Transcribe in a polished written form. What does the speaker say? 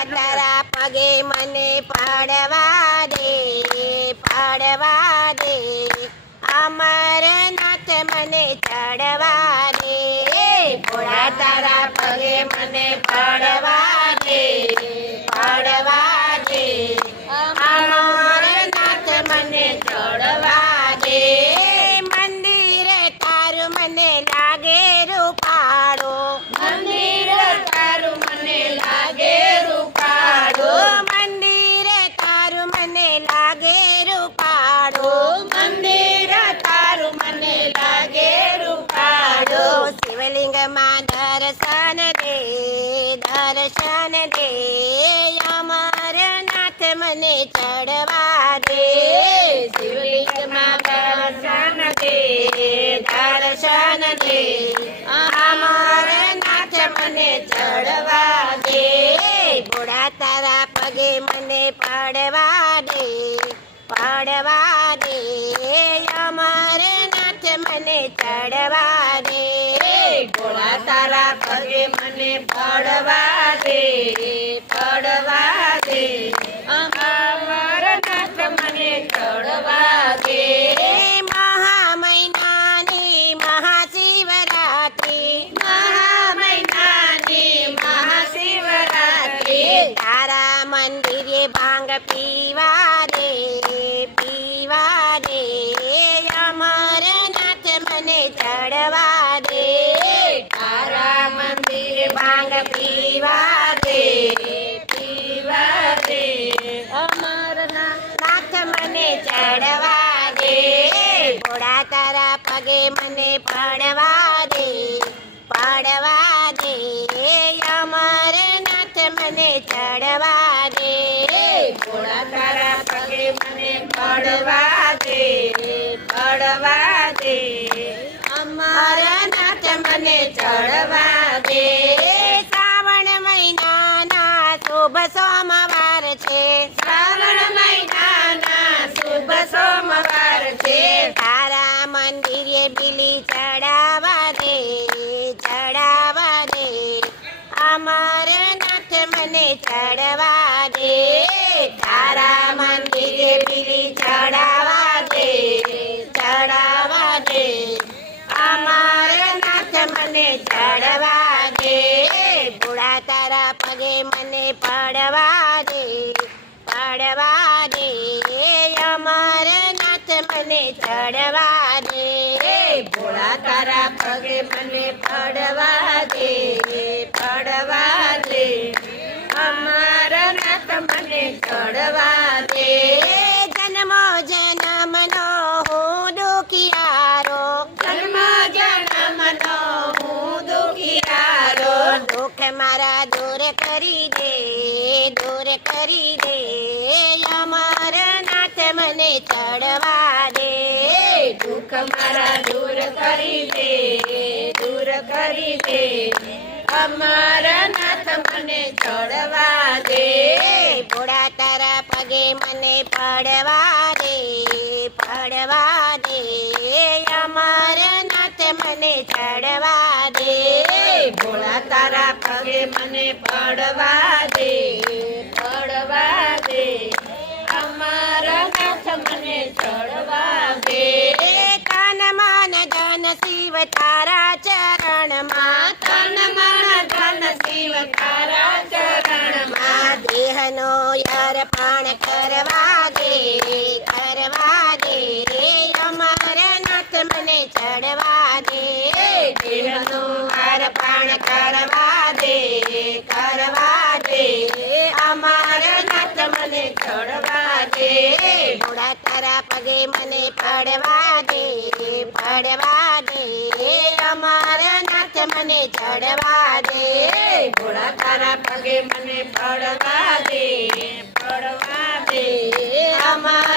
ભોળા તારા પગે મને પાડવા દે, પાડવા દે, અમરનાથ મને ચડવા દે, ભોળા તારા પગે મને પાડવા દે, પાડવા દે, અમરનાથ મને ચડવા દે, મંદિર તારું મને લાગે રૂપાળો, મંદિર તારું મને લાગે રૂપાળો, મંદિર તારું મને લાગે રૂપાળો, મંદિર તારું મને લાગે રૂપાળો, શિવલિંગમાં દર્શન દે, દર્શન દે, અમરનાથ મને ચડવા દે, શિવલિંગમાં દર્શન દે, દર્શન દે, અમરનાથ મને ચડવા દે, ભોળા તારા પગે મને પાડવા દે, પાડવા દે, અમરનાથ મને ચડવા દે, ભોળા તારા પગે મને પાડવા દે, પાડવા દે, અમરનાથ મને ચડવા દે, મહા મહિનાની મહાશિવરાત્રી, મહા મહિનાની મહાશિવરાત્રી, તારા મંદિરે ભાંગ પીવા દે, પીવા દે, અમરનાથ મને ચડવા દે, તારા મંદિરે ભાંગ પીવા દે, પીવા દે, અમરનાથ મને ચડવા દે, ભોળા તારા પગે મને પાડવા દે, પાડવા દે, અમરનાથ મને ચડવા દે, ભોળા તારા પગે મને પાડવા દે, પાડવા દે, અમરનાથ મને ચડવા દે, શ્રાવણ મહિનાના શુભ સોમવાર છે, શ્રાવણ મહિનાના શુભ સોમવાર છે, તારા મંદિરે બીલી ચડાવા દે, ચડાવા દે, અમરનાથ મને ચડવા દે, તારા મંદિરે બીલી ચડાવા દે, ચડાવા દે, અમરનાથ મને ચડવા દે, ભોળા તારા પગે મને પાડવા દે, પાડવા દે, અમરનાથ મને ચડવા દે, ભોળા તારા પગે મને પાડવા દે, પાડવા દે, અમરનાથ મને ચડવા દે, જન્મો જન્મનો હું દુખિયારો, જન્મો જન્મનો હું દુખિયારો, દુઃખ મારા દૂર કરી દે, દૂર કરી દે, અમરનાથ મને ચડવા દે, દુઃખ મારા દૂર કરી દે, દૂર કરી દે, અમરનાથ મને ચડવા દે, ભોળા તારા પગે મને પાડવા દે, પાડવા દે, અમરનાથ મને ચડવા દે, ભોળા તારા પગે મને પાડવા દે, પાડવા દે, અમરનાથ મને ચડવા દે, તન મન ધન શિવ તારા ચરણમાં, તન મન ધન શિવ તારા ચરણમાં, દેહનો અર્પણ કરવા દે, કરવા દે, અમરનાથ મને ચડવા દે, દેહનું અર્પણ કરવા દે, કરવા દે, અમરનાથ મને ચડવા દે, ભોળા તારા પગે મને પાડવા દે, પાડવા દે, અમરનાથ મને ચડવા દે, ભોળા તારા પગે મને પાડવા દે, પાડવા દે, અમર